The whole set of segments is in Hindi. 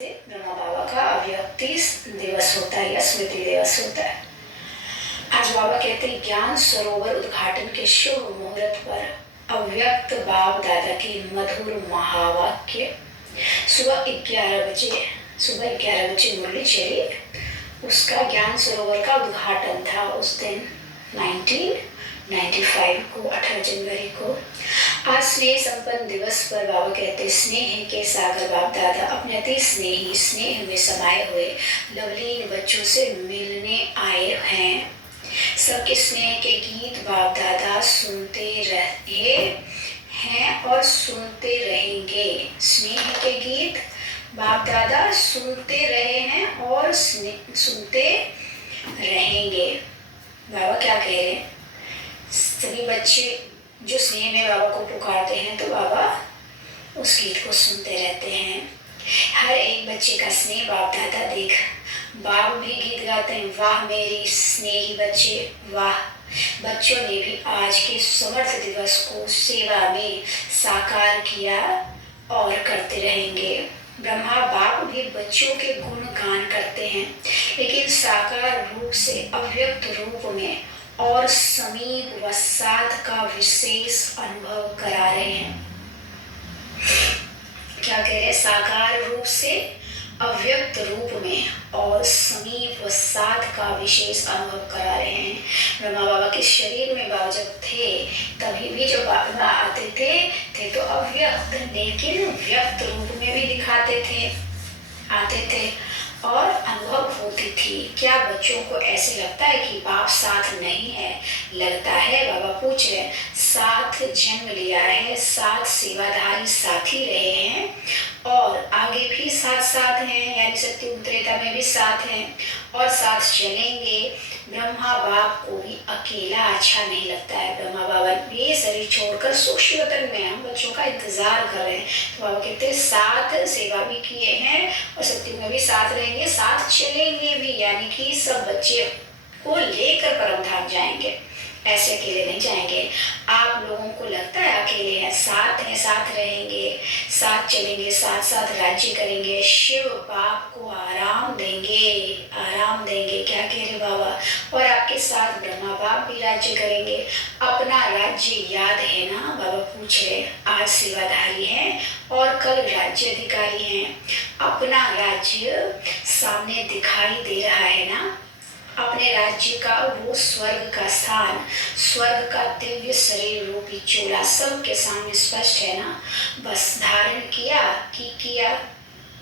ब्रह्मा बाबा का अव्यक्ति दिवस होता है या स्मृति दिवस होता है। आज बाबा कहते हैं ज्ञान सरोवर उद्घाटन के शुभ मुहूर्त पर अव्यक्त बाप दादा की मधुर महावाक्य सुबह 11 बजे मुरली चली। उसका ज्ञान सरोवर का उद्घाटन था उस दिन 1995 को 18 जनवरी को। आज स्नेह संपन्न दिवस पर बाबा कहते स्नेह के सागर बाप दादा अपने अति स्नेही स्नेह में समाये हुए लवलीन बच्चों से मिलने आए हैं। सबके स्नेह के गीत बाप दादा सुनते रहे हैं और सुनते रहेंगे। स्नेह के गीत बाप दादा सुनते रहे हैं और सुनते रहेंगे। बाबा क्या कह रहे हैं? सभी बच्चे जो स्नेह में बाबा को पुकारते हैं तो बाबा उस गीत को सुनते रहते हैं। हर एक बच्चे का स्नेह बाप दादा देख बाप भी गीत गाते हैं। वाह मेरी स्नेही बच्चे वाह। बच्चों ने भी आज के समर्थ दिवस को सेवा में साकार किया और करते रहेंगे। ब्रह्मा बाप भी बच्चों के गुणगान करते हैं, लेकिन साकार रूप से अव्यक्त रूप में और समीप व साथ का विशेष अनुभव करा रहे हैं। क्या कह रहे हैं? साकार रूप से अव्यक्त रूप में और समीप व साथ का विशेष अनुभव करा रहे हैं। ब्रह्मा बाबा के शरीर में बाबा जब थे तभी भी जो बाबा आते थे तो अव्यक्त लेकिन व्यक्त रूप में भी दिखाते थे, आते थे और अनुभव होती थी। क्या बच्चों को ऐसे लगता है कि बाप साथ नहीं है? लगता है। बाबा पूछ रहे साथ जन्म लिया है, साथ सेवाधारी साथी रहे हैं और आगे भी साथ साथ हैं, यानी सत्युग त्रेता में भी साथ हैं और साथ चलेंगे। ब्रह्मा बाप को भी अकेला अच्छा नहीं लगता है। ब्रह्मा बाबा ये शरीर छोड़कर सूक्ष्म वतन में हम बच्चों का इंतजार कर रहे हैं। तो बाबा कहते हैं साथ सेवा भी किए हैं और सत्युग में भी साथ रहेंगे, साथ चलेंगे भी, यानी कि सब बच्चे को लेकर परम धाम जाएंगे, ऐसे अकेले नहीं जाएंगे। आप लोगों को लगता है अकेले हैं? साथ हैं, साथ रहेंगे, साथ चलेंगे, साथ साथ राज्य करेंगे। शिव बाप को आराम देंगे, आराम देंगे। क्या कह रहे बाबा? और आपके साथ ब्रह्मा बाप भी राज्य करेंगे। अपना राज्य याद है ना? बाबा पूछ रहे। आज सेवाधारी हैं और कल राज्य अधिकारी हैं। अपना राज्य सामने दिखाई दे रहा है ना? अपने राज्य का वो स्वर्ग का स्थान, स्वर्ग का दिव्य शरीर रूपी चोला सबके सामने स्पष्ट है ना? बस धारण किया कि किया।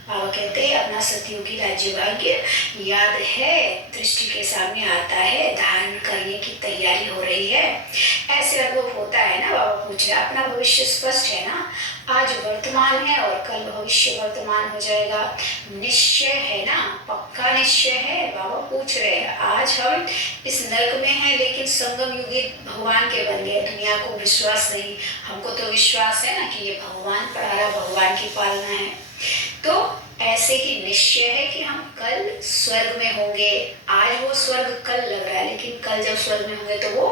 बाबा कहते हैं अपना सतयुगी राज्य भाग्य याद है, दृष्टि के सामने आता है, धारण करने की तैयारी हो रही है। ऐसे अनुभव होता है ना? बाबा पूछ रहे अपना भविष्य स्पष्ट है ना? आज वर्तमान है और कल भविष्य वर्तमान हो जाएगा। निश्चय है ना? पक्का निश्चय है? बाबा पूछ रहे हैं आज हम इस नरक में हैं लेकिन संगम युगी भगवान के बन गए। दुनिया को विश्वास नहीं, हमको तो विश्वास है ना कि ये भगवान पढ़ा रहा, भगवान की पालना है। तो ऐसे ही निश्चय है कि हम कल स्वर्ग में होंगे। आज वो स्वर्ग कल लग रहा है, लेकिन कल जब स्वर्ग में होंगे तो वो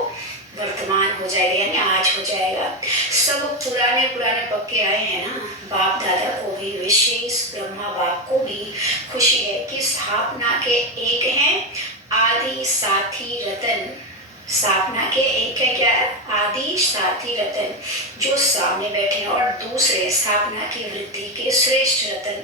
वर्तमान हो जाएगा, यानी आज हो जाएगा। सब पुराने पक्के आए हैं ना? बाप दादा को भी विशेष ब्रह्मा बाप को भी खुशी है कि स्थापना के एक हैं आदि साथी रतन। स्थापना के एक है क्या है? आदि साथी रतन जो सामने बैठे हैं और दूसरे स्थापना की वृद्धि के श्रेष्ठ रतन।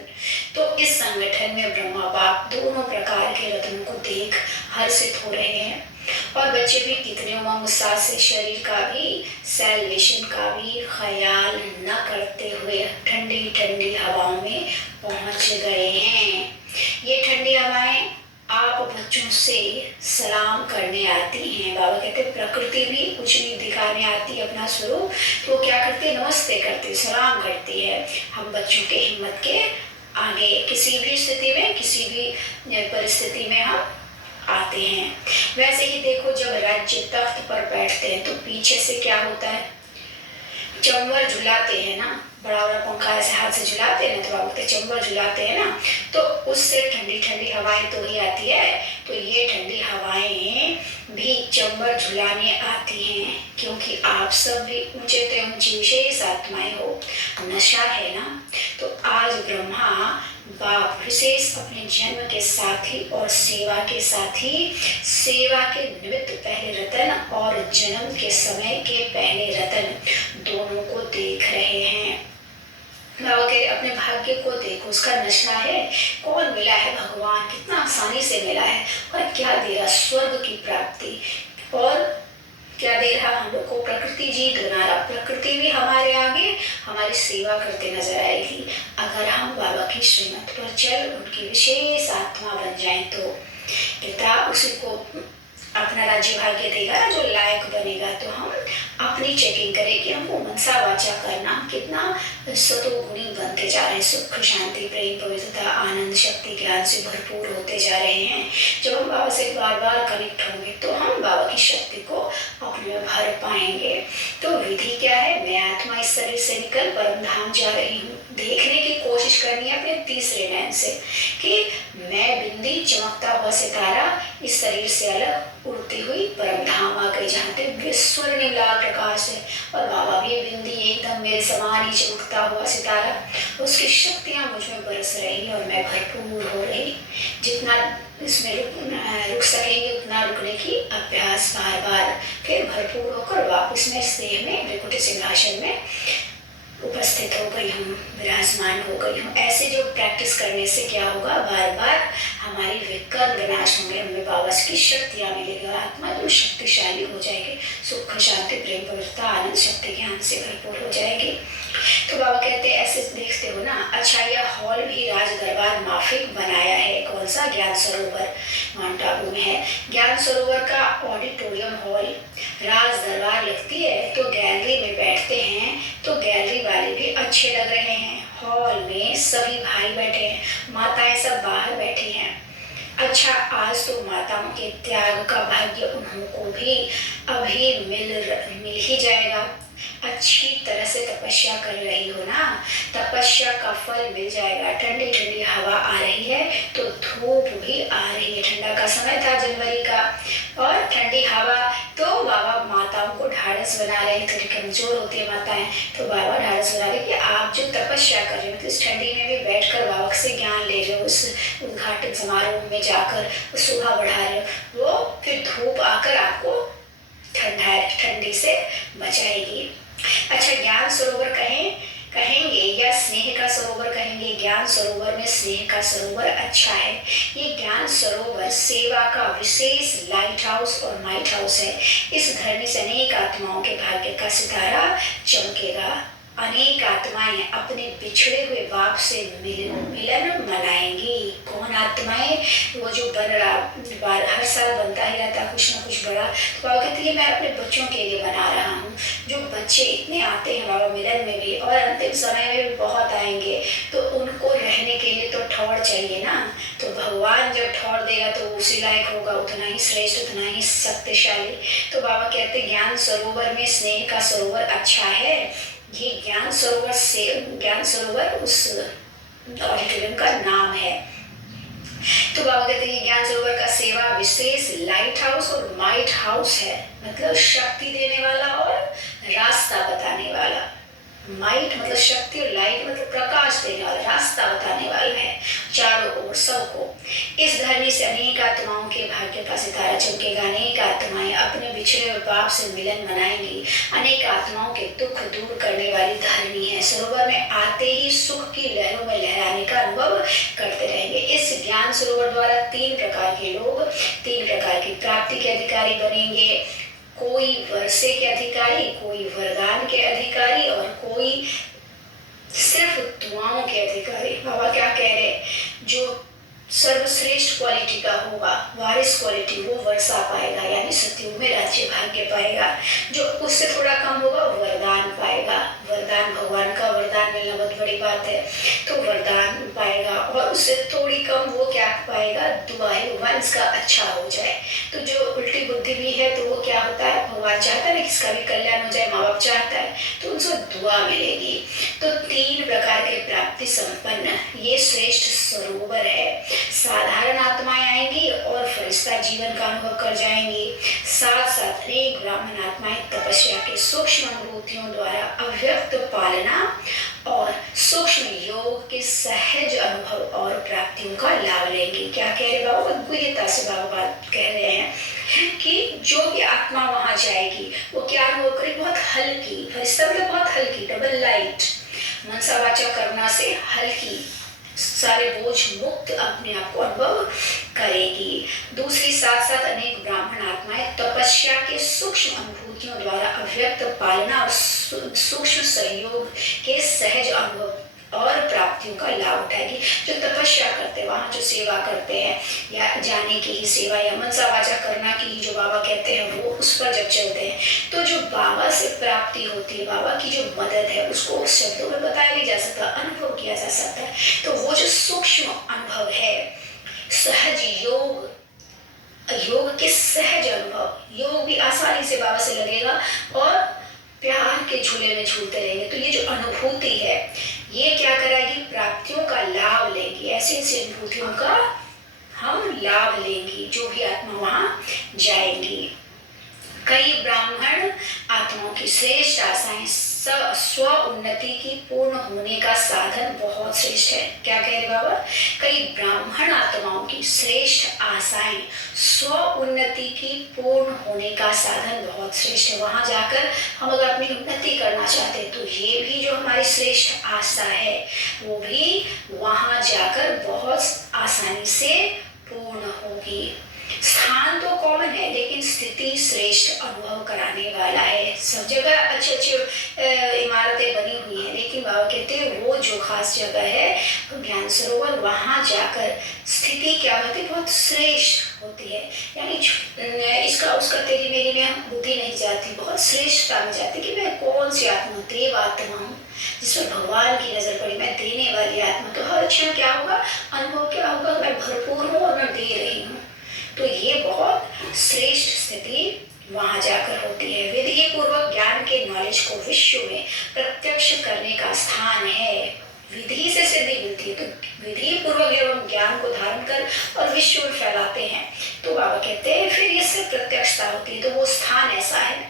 तो इस संगठन में ब्रह्मा बाप दोनों प्रकार के रत्नों को देख हर्षित हो रहे हैं और बच्चे भी कितने उमंग उत्साह से शरीर का भी सैल्वेशन का भी ख्याल न करते हुए ठंडी ठंडी हवाओं में पहुंच गए हैं। ये ठंडी हवाएं आप बच्चों से सलाम करने आती हैं। बाबा कहते प्रकृति भी कुछ नहीं दिखाने आती अपना स्वरूप, तो क्या करते? नमस्ते करते, सलाम करती है। हम बच्चों के हिम्मत के आगे किसी भी स्थिति में, किसी भी परिस्थिति में हम आते हैं। वैसे ही देखो जब राज्य तख्त पर बैठते हैं तो पीछे से क्या होता है? चंवर झुलाते हैं ना? बड़ा बड़ा पंखा ऐसे हाथ से झुलाते हैं ना, तो आप चंबर झुलाते हैं ना, तो उससे ठंडी ठंडी हवाएं तो ही आती है। तो ये ठंडी हवाएं भी चंबर झुलाने आती हैं, क्योंकि आप सब भी ऊंचे ते ऊंची विशेष आत्माएं हो। नशा है ना? तो आज ब्रह्मा बाप विशेष अपने जन्म के साथी और सेवा के साथी, सेवा के निमित्त पहले रतन और जन्म के समय के पहले रतन दोनों को देख रहे हैं। बाबा कह रहे अपने भाग्य को देखो, उसका नशा है, कौन मिला है भगवान, कितना आसानी से मिला है, और क्या दे रहा, स्वर्ग की प्राप्ति, और क्या दे रहा हम लोग को, प्रकृति जीत बना रहा। प्रकृति भी हमारे आगे हमारी सेवा करते नजर आएगी अगर हम बाबा की श्रीमत पर चल उनकी विशेष आत्मा बन जाएं तो। पिता उसी को अपना राज्य भाग्य देगा ना, जो लायक बनेगा। तो हम अपनी चेकिंग करें कि हमको मनसा वाचा करना कितना सतोगुणी बनते जा रहे हैं, सुख शांति प्रेम पवित्रता आनंद शक्ति ज्ञान से भरपूर होते जा रहे हैं। जब हम बाबा से बार बार कनेक्ट होंगे तो हम बाबा की शक्ति को अपने में भर पाएंगे। तो विधि क्या है, मैं आत्मा इस शरीर से निकल परम धाम जा रही हूँ। देखने की कोशिश करनी है अपने तीसरे नयन से कि मैं बिंदी चमकता हुआ सितारा इस शरीर से अलग उड़ती हुई परम धाम आ गई, जहाँ पे स्वर्णिम लाल प्रकाश है, और बाबा भी बिंदी एकदम मेरे समान ही चमकता हुआ सितारा, उसकी शक्तियाँ मुझ में बरस रही और मैं भरपूर हो रही। जितना इसमें रुक सकेंगे उतना रुकने की अभ्यास बार बार, फिर भरपूर होकर वापस मैं इस देह में त्रिकुटी सिंहासन में उपस्थित हो गई हूँ, विराजमान हो गई हूँ। ऐसे जो प्रैक्टिस करने से क्या होगा, बार बार हमारी विकर्म विनाश होंगे, हमें बाबा की शक्तियाँ मिलेगी और आत्मा जो शक्तिशाली हो जाएगी, सुख शांति प्रेम पवित्रता आनंद शक्ति ज्ञान से भरपूर हो जाएगी। तो बाबा कहते हैं ऐसे देखते हो ना। अच्छा, यह हॉल भी राज दरबार माफिक बनाया है। कौन सा, ज्ञान सरोवर माउंट आबू में है। ज्ञान सरोवर का ऑडिटोरियम हॉल राज दरबार लिखती है, तो गैलरी में बैठते हैं तो गैलरी वाले भी अच्छे लग रहे हैं। हॉल में सभी भाई बैठे हैं, माताएं सब बाहर बैठी हैं। अच्छा, आज तो माताओं के त्याग का भाग्य उन्हों को भी अभी मिल ही जाएगा। अच्छी तरह से तपस्या कर रही हो ना, तपस्या का फल मिल जाएगा। ठंडी ठंडी हवा आ रही है तो धूप भी आ रही है। ठंडा का समय था जनवरी का, और ठंडी हवा, तो बाबा माताओं को ढाढ़स बना रहे हैं। थोड़ी कमजोर होती है माताएं, तो बाबा ढाढ़स बना रहे कि आप जो तपस्या कर रहे हो, इस ठंडी में भी बैठकर बाबा से ज्ञान ले रहे हो, उस उद्घाटन समारोह में जाकर शोभा बढ़ा रहे हो, वो फिर धूप आकर आपको ठंडी से बचाएगी। अच्छा, ज्ञान सरोवर कहेंगे या स्नेह का सरोवर कहेंगे। ज्ञान सरोवर में स्नेह का सरोवर अच्छा है। ये ज्ञान सरोवर सेवा का विशेष लाइट हाउस और माइट हाउस है। इस धरनी से अनेक आत्माओं के भाग्य का सितारा चमकेगा। अनेक आत्माएं अपने बिछड़े हुए बाप से मिलन मनाएंगी। कौन आत्माएं, वो जो बन रहा हर साल बनता ही रहता कुछ ना कुछ बड़ा। तो बाबा कहते हैं मैं अपने बच्चों के लिए बना रहा हूँ। जो बच्चे इतने आते हैं बाबा मिलन में भी, और अंतिम समय में भी बहुत आएंगे, तो उनको रहने के लिए तो ठौर चाहिए ना। तो भगवान जब ठौर देगा तो उसी लायक होगा, उतना ही श्रेष्ठ उतना ही शक्तिशाली। तो बाबा कहते ज्ञान सरोवर में स्नेह का सरोवर अच्छा है। ये ज्ञान सरोवर उस ऑडिटोरियम का नाम है। तो बाबा कहते हैं ज्ञान सरोवर का सेवा विशेष लाइट हाउस और माइट हाउस है, मतलब शक्ति देने वाला और रास्ता बताने वाला। माइट मतलब शक्ति और लाइट मतलब प्रकाश देने वाला, रास्ता बताने वाला है चारों ओर सबको। इस धरनी से अनेक आत्माओं के भाग्य का सितारा चमकेगा। अनेक आत्माएं अपने बिछड़े हुए बाप से मिलन मनाएंगी। अनेक आत्माओं के दुख दूर करने वाली धरनी है। सरोवर में आते ही सुख की लहरों में लहराने का अनुभव करते रहेंगे। इस ज्ञान सरोवर द्वारा 3 प्रकार के लोग 3 प्रकार की प्राप्ति के अधिकारी बनेंगे। कोई वर्षे के अधिकारी, कोई वरदान के अधिकारी, और कोई सिर्फ दुआओं के अधिकारी। बाबा क्या कह रहे, जो सर्वश्रेष्ठ क्वालिटी का होगा, वारिस क्वालिटी, वो वर्षा पाएगा, यानी सतयुग में राज्य भाग्य पाएगा। जो उससे थोड़ा कम होगा वरदान पाएगा। वरदान, भगवान का वरदान मिलना बहुत बड़ी बात है, तो वरदान पाएगा। और उससे थोड़ी कम वो क्या पाएगा, दुआएं, वंश का अच्छा हो जाए। तो जो उल्टी बुद्धि भी है तो वो क्या होता है, भगवान चाहता है ना किसका भी कल्याण हो जाए, माँ बाप चाहता है, तो उनको दुआ मिलेगी। तो 3 प्रकार के प्राप्ति संपन्न ये श्रेष्ठ सरोवर है। साधारण आत्माएं आएंगी और फरिश्ता जीवन का अनुभव कर जाएंगी। साथ साथ अनेक ब्राह्मण आत्माएं तपस्या के सूक्ष्म अनुभूतियों द्वारा अव्यक्त पालना और सूक्ष्म योग के सहज अनुभव और प्राप्तियों का लाभ लेंगे। क्या कह रहे बाबा? अद्भुतता से बाबा बात कह रहे हैं कि जो भी आत्मा वहां जाएगी वो क्या अनुभव करे? बहुत हल्की, फरिश्ता मतलब बहुत हल्की, डबल लाइट, मनसा वाचा करना से हल्की, सारे बोझ मुक्त अपने आप को अनुभव करेगी। दूसरी साथ साथ अनेक ब्राह्मण आत्माएं तपस्या के सूक्ष्म अनुभूतियों द्वारा अव्यक्त पालना और सूक्ष्म सहयोग के सहज अनुभव और प्राप्तियों का लाभ उठाएगी। जो तपस्या करते हैं, वहां जो सेवा करते हैं, या जाने की ही सेवा या मनसा वाचा करना की जो बाबा कहते हैं, वो उस पर जब चलते हैं तो जो बाबा से प्राप्ति होती है, बाबा की जो मदद है, उसको शब्दों में बताया नहीं जा सकता, अनुभव किया जा सकता है। तो वो जो सूक्ष्म अनुभव है, सहज योग, योग के सहज अनुभव, योग भी आसानी से बाबा से लगेगा और प्यार के झूले में झूलते रहेंगे। तो ये जो अनुभूति है, ये क्या कराएगी? प्राप्तियों का लाभ लेगी। ऐसी ऐसी अनुभूतियों का हम लाभ लेंगी जो भी आत्मा वहां जाएंगी। कई ब्राह्मण आत्माओं की श्रेष्ठ आशाएं स्व उन्नति की पूर्ण होने का साधन बहुत श्रेष्ठ है। क्या कह रहे बाबा? कई ब्राह्मण आत्माओं की श्रेष्ठ आशाएं स्व उन्नति की पूर्ण होने का साधन बहुत श्रेष्ठ है। वहां जाकर हम अगर अपनी उन्नति करना चाहते हैं तो ये भी जो हमारी श्रेष्ठ आशा है, वो भी वहां जाकर बहुत आसानी से पूर्ण होगी। स्थान तो कॉमन है, लेकिन स्थिति श्रेष्ठ अनुभव कराने वाला है। सब जगह अच्छे अच्छे इमारतें बनी हुई हैं, लेकिन बाबा कहते हैं वो जो खास जगह है ज्ञान सरोवर, वहां जाकर स्थिति क्या होती है? बहुत श्रेष्ठ होती है। यानी इसका उसका तेरी मेरी में बुद्धि नहीं जाती, बहुत श्रेष्ठता में जाती कि मैं कौन सी आत्मा, देव आत्मा हूँ जिसमें भगवान की नजर पड़ी, मैं देने वाली आत्मा। तो हर क्षण क्या होगा? अनुभव क्या होगा? मैं भरपूर हूँ और मैं दे रही हूँ। तो ये बहुत श्रेष्ठ स्थिति वहां जाकर होती है। विधि पूर्वक ज्ञान के नॉलेज को विश्व में प्रत्यक्ष करने का स्थान है। विधि से सिद्धि मिलती है, तो विधि पूर्वक जब हम ज्ञान को धारण कर और विश्व में फैलाते हैं तो बाबा कहते हैं फिर इससे प्रत्यक्षता होती है। तो वो स्थान ऐसा है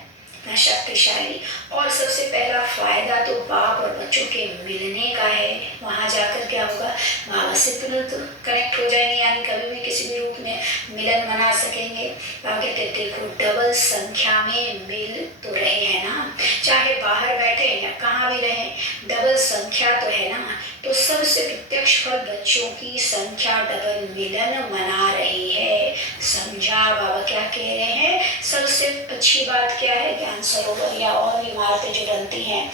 शक्तिशाली। और सबसे पहला फायदा तो बाप और बच्चों के मिलने का है। वहां जाकर क्या होगा? बाबा से तुरंत कनेक्ट हो जाएंगे, यानी कभी भी किसी भी रूप में मिलन मना सकेंगे। बाबा कहते देखो डबल संख्या में मिल तो रहे हैं ना, चाहे बाहर बैठे या कहाँ भी रहे, डबल संख्या तो है ना। तो सबसे प्रत्यक्ष फल बच्चों की संख्या डबल मिलन मना रही है। समझा बाबा क्या कह रहे हैं? सबसे अच्छी बात क्या है? ज्ञान सरोवर या और भी इमारतें जो बनती हैं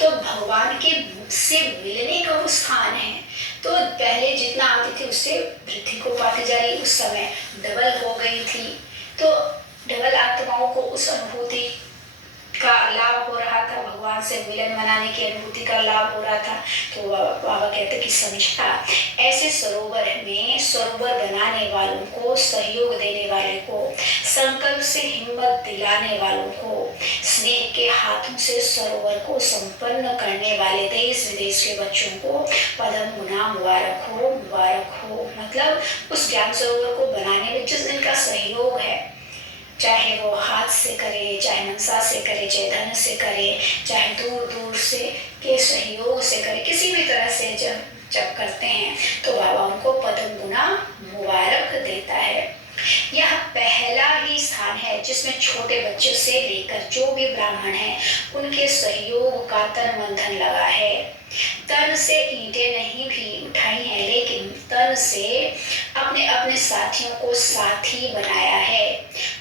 तो भगवान के से मिलने का वो स्थान है। तो पहले जितना आती थी उससे वृद्धि को पाती जा रही, उस समय डबल हो गई थी। तो डबल आत्माओं को उस अनुभूति का लाभ हो रहा था, भगवान से मिलन मनाने की अनुभूति का लाभ हो रहा था। तो बाबा कहते कि समझता ऐसे सरोवर में सरोवर बनाने वालों को, सहयोग देने वाले को, संकल्प से हिम्मत दिलाने वालों को, स्नेह के हाथों से सरोवर को संपन्न करने वाले देश विदेश के बच्चों को पदम गुना मुबारक हो, मुबारक हो। मतलब उस ज्ञान सरोवर को बनाने में जिस दिन का सहयोग है, चाहे वो हाथ से करे, चाहे मनसा से करे, चाहे धन से करे, चाहे दूर दूर से के सहयोग से करे, किसी भी तरह से जब करते हैं तो बाबा उनको पदम गुना मुबारक देता है। यह पहला ही स्थान है जिसमें छोटे बच्चों से लेकर जो भी ब्राह्मण हैं उनके सहयोग का तन मन धन लगा है। तन से ईंटें नहीं भी उठाई हैं, लेकिन तन से अपने अपने साथियों को साथी बनाया है,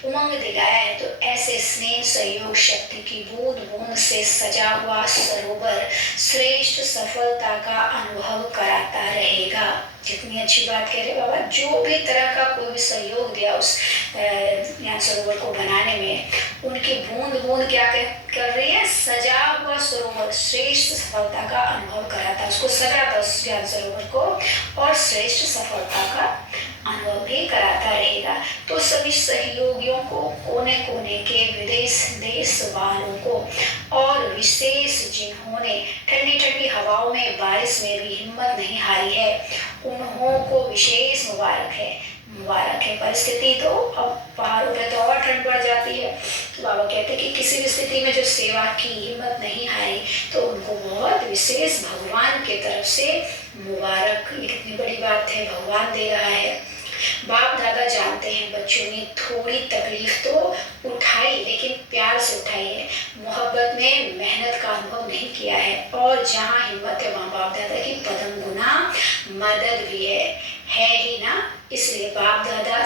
उमंग दिलाया है। तो ऐसे स्नेह सहयोग शक्ति की बूंद बूंद से सजा हुआ सरोवर श्रेष्ठ सफलता का अनुभव कराता रहेगा। कितनी अच्छी बात कह रहे बाबा। जो भी तरह का कोई भी सहयोग दिया उस ज्ञान सरोवर को बनाने में, उनकी बूंद बूंद क्या कर रही है? सजा हुआ सरोवर श्रेष्ठ सफलता का अनुभव कराता, उसको सजाता उस ज्ञान सरोवर को, और श्रेष्ठ सफलता का अनुभव भी कराता रहेगा। तो सभी सहयोगियों को, कोने कोने के विदेश देश वालों को, और विशेष जिन्होंने ठंडी ठंडी हवाओं में, बारिश में भी हिम्मत नहीं हारी है, उन्हों को विशेष मुबारक है। मुबारक है। परिस्थिति तो अब पहाड़ों पे तो और ठंड बढ़ जाती है, तो बाबा कहते हैं कि किसी भी स्थिति में जो सेवा की हिम्मत नहीं हारी तो उनको बहुत विशेष भगवान की तरफ से मुबारक। ये कितनी बड़ी बात है, भगवान दे रहा है। बाप दादा जानते हैं बच्चों ने थोड़ी तकलीफ तो उठाई, लेकिन प्यार से उठाई है, मोहब्बत में मेहनत का अनुभव नहीं किया है। और जहाँ हिम्मत है वहाँ बाप दादा की पदम गुना मदद भी है ही ना। इसलिए बाप दादा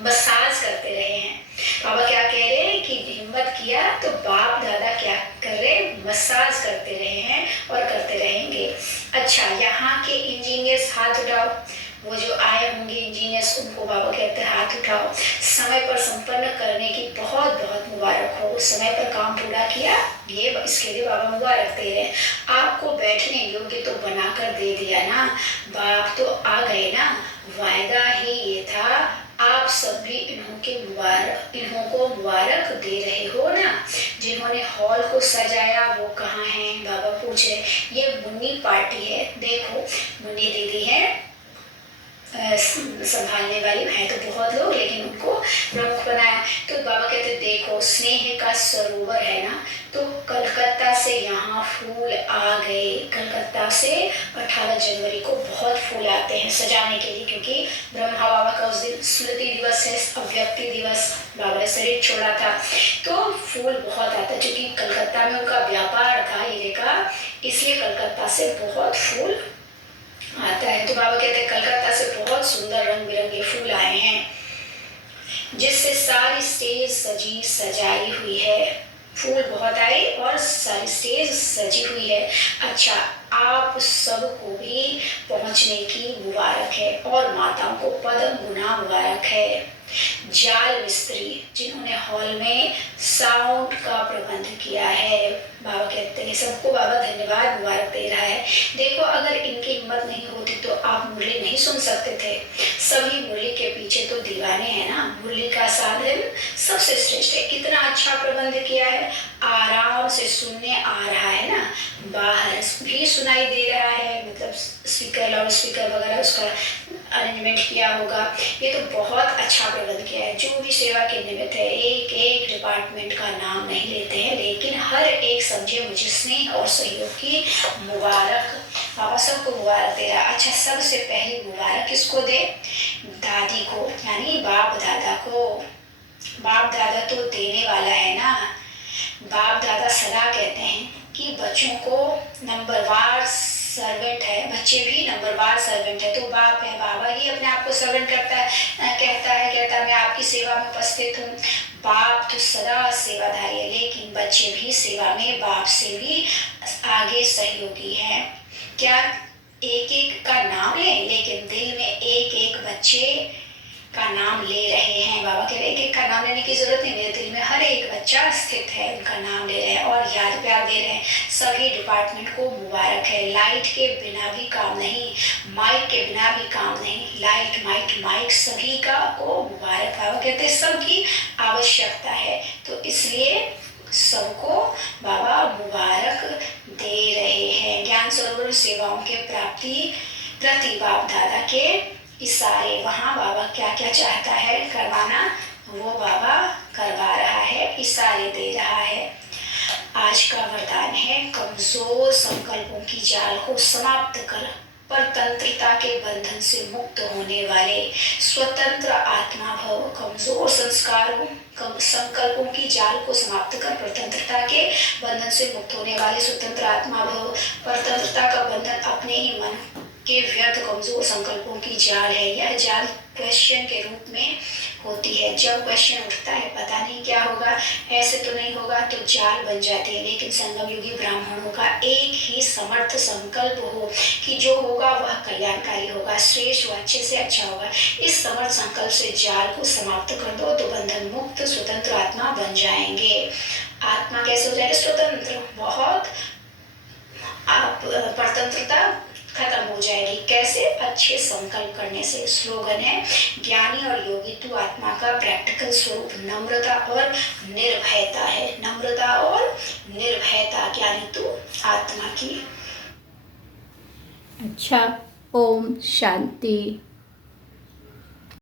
मसाज करते रहे हैं। बाबा क्या कह रहे हैं कि हिम्मत किया तो बाप दादा क्या कर रहे, मसाज करते रहे हैं और करते रहेंगे। अच्छा, यहाँ के इंजीनियर्स हाथ उठाओ। वो जो आए होंगे इंजीनियर्स, उनको बाबा कहते हैं हाथ उठाओ। समय पर संपन्न करने की बहुत बहुत मुबारक हो। समय पर काम पूरा किया, ये इसके लिए बाबा मुबारक दे रहे हैं। आपको बैठने योग्य तो बनाकर दे दिया ना, बाप तो आ गए ना। वायदा ही ये था, आप सब भी इन्हों को मुबारक दे रहे हो ना। जिन्होंने हॉल को सजाया वो कहाँ हैं, बाबा पूछे। ये मुन्नी पार्टी है, देखो मुन्नी दीदी है संभालने वाली है तो बहुत लोग, लेकिन उनको प्रमुख बनाया। तो बाबा कहते देखो स्नेह का सरोवर है ना, तो कलकत्ता से यहाँ फूल आ गए। कलकत्ता से 18 जनवरी को बहुत फूल आते हैं सजाने के लिए, क्योंकि ब्रह्मा बाबा का उस दिन स्मृति दिवस है, अव्यक्ति दिवस, बाबा ने शरीर छोड़ा था, तो फूल बहुत आता है। क्योंकि कलकत्ता में उनका व्यापार था हीरे का, इसलिए कलकत्ता से बहुत फूल आता है। तो बाबा कहते हैं कलकत्ता से बहुत सुंदर रंग बिरंगे फूल आए हैं, जिससे सारी स्टेज सजाई हुई है। फूल बहुत आए और सारी स्टेज सजी हुई है। अच्छा, आप सबको भी पहुंचने की मुबारक है और माताओं को पदम गुना मुबारक है। जाल मिस्त्री जिन्होंने हॉल में साउंड का प्रबंध किया है, बाबा कहते हैं सबको बाबा धन्यवाद मुबारक दे रहा है। देखो अगर इनकी हिम्मत नहीं होती तो आप मुरली नहीं सुन सकते थे। सभी मुरली के पीछे तो दीवाने हैं ना। मुरली का साधन सबसे श्रेष्ठ है। कितना अच्छा प्रबंध किया है, आराम से सुनने आ रहा है ना, बाहर भी सुनाई दे रहा है, मतलब स्पीकर लाउड स्पीकर वगैरह उसका अरेंजमेंट किया होगा। ये तो बहुत अच्छा प्रबंध किया है। जो भी सेवा के निमित्त है, एक एक डिपार्टमेंट का नाम नहीं लेते हैं, लेकिन हर एक समझे मुझे स्नेह और सहयोग की मुबारक। बाबा सबको मुबारक दे रहा है। अच्छा, सबसे पहली मुबारक किसको दे, दादी को, यानी बाप दादा को। बाप दादा तो देने वाला है ना। बाप दादा सदा कहते हैं कि बच्चों को नंबरवार सर्वेंट है, बच्चे भी नंबरवार सर्वेंट है। तो बाप है, बाबा ही अपने आप को सर्वेंट करता है, कहता है मैं आपकी सेवा में उपस्थित हूँ। बाप तो सदा सेवाधारी है, लेकिन बच्चे भी सेवा में बाप से भी आगे सहयोगी है। क्या एक एक का नाम है, लेकिन दिल में एक एक बच्चे का नाम ले रहे हैं। बाबा कह रहे हैं एक एक का नाम लेने की जरूरत नहीं, मेरे दिल में हर एक बच्चा स्थित है, उनका नाम ले रहे हैं और याद प्यार दे रहे हैं। सभी डिपार्टमेंट को मुबारक है। लाइट के बिना भी काम नहीं, माइक के बिना भी काम नहीं। लाइट माइक सभी का को मुबारक। बाबा कहते हैं सबकी आवश्यकता है, तो इसलिए सबको बाबा मुबारक दे रहे हैं। ज्ञान सरोवर सेवाओं के प्राप्ति प्रति बाप दादा के इशारे, वहाँ बाबा क्या क्या चाहता है करवाना, वो बाबा करवा रहा है, इशारे दे रहा है। आज का वरदान है कमजोर संकल्पों की जाल को समाप्त कर परतंत्रता के बंधन से मुक्त होने वाले स्वतंत्र आत्मा भव। कमजोर संस्कारों संकल्पों की जाल को समाप्त कर परतंत्रता के बंधन से मुक्त होने वाले स्वतंत्र आत्मा भव। परतंत्रता का बंधन अपने ही मन के व्यर्थ कमजोर संकल्पों की जाल है। यह जाल क्वेश्चन के रूप में होती है। जब क्वेश्चन उठता है पता नहीं क्या होगा, ऐसे तो नहीं होगा, तो जाल बन जाती है। लेकिन संगम युगी ब्राह्मणों का एक ही समर्थ संकल्प हो कि जो होगा वह कल्याणकारी होगा, श्रेष्ठ व अच्छे से अच्छा होगा। इस समर्थ संकल्प से जाल को समाप्त कर दो तो बंधन मुक्त स्वतंत्र आत्मा बन जाएंगे। आत्मा कैसे हो जाएगा, स्वतंत्र, बहुत आप परतंत्रता खत्म हो जाएगी। कैसे, अच्छे संकल्प करने से। स्लोगन है ज्ञानी और योगी तू आत्मा का प्रैक्टिकल स्वरूप नम्रता और निर्भयता है। नम्रता और निर्भयता ज्ञानी तू आत्मा की। अच्छा, ओम शांति।